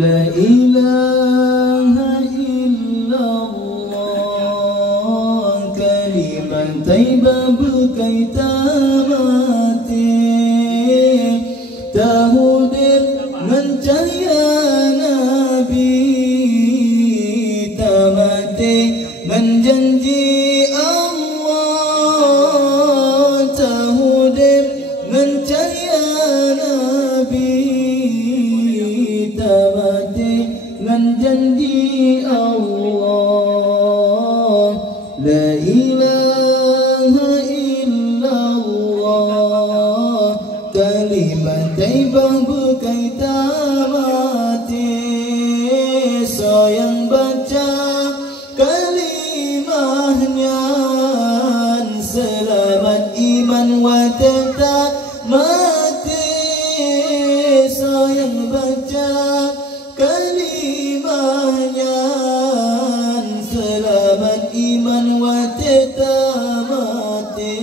La ilaha illallah, kalimat taibah berkaitan mati, tahudib mencahaya Nabi, tamati menjanji Allah, tahudib mencahaya Nabi, janji Allah. La ilaha illallah, kalimat taibah berkaitan mati, sayang baca kalimahnya, selamat iman wa tetap mati, sayang baca kalimahnya, selamat iman wa tetap mati.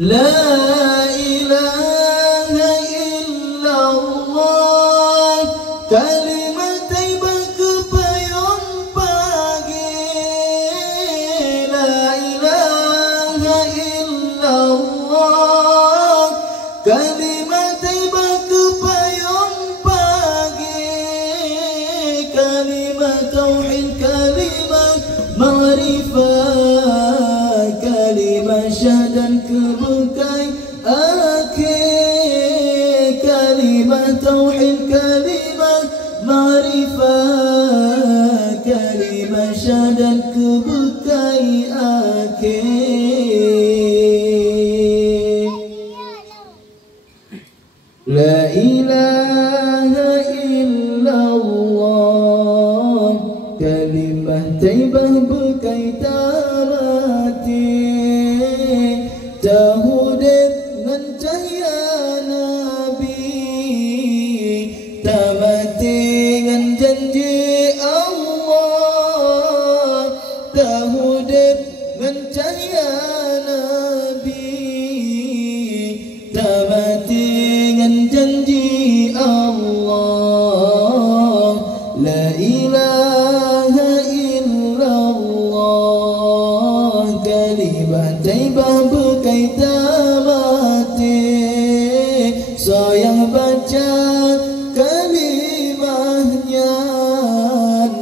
La ilaha illallah, kalimat taibah kepayung pagi. La ilaha illallah, kalimat taibah kepayung pagi, kalimat tauhid, kalimat ma'rifah, kalimat syahadat kebukai akhir, kalimat tauhid, kalimat ma'rifah, kalimat syahadat kebukai akhir. La ilaha illallah, kalimah taibah berkaitan mati, tahudib mencahaya Nabi, tamati dengan janji Allah, tahudib mencahaya Nabi, tamati janji Allah. La ilaha illallah, kalimat taibah berkaitan mati, sayang baca kalimahnya,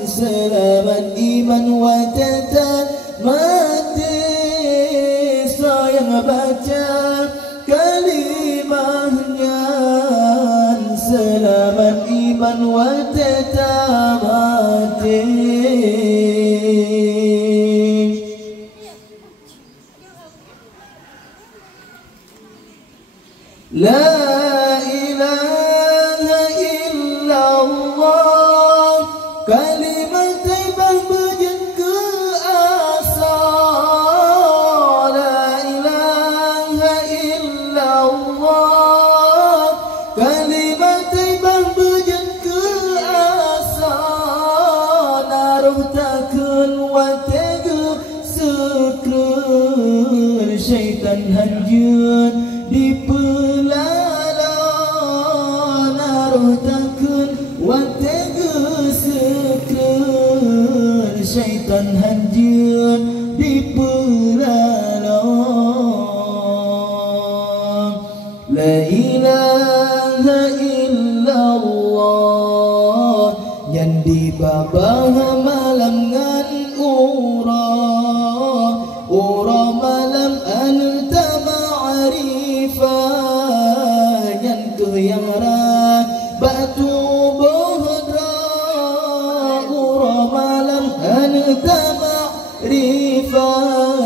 selamat iman wa tetap mati, sayang baca kalimahnya, selamat iman wa tetap mati. La ilaha illallah, kalimat taibah berjangka asal. La ilaha illallah, kalimat taibah berjangka asal, naruh takun wa tega sekren, syaitan hanjur di pelala, naruh takun wa tega sekren, syaitan hanjur di pelala. La ilaha illallah, yang di babah malam ngan ura malam anta ma'rifah, yang kuyara batu bohdra, ura malam anta ma'rifah,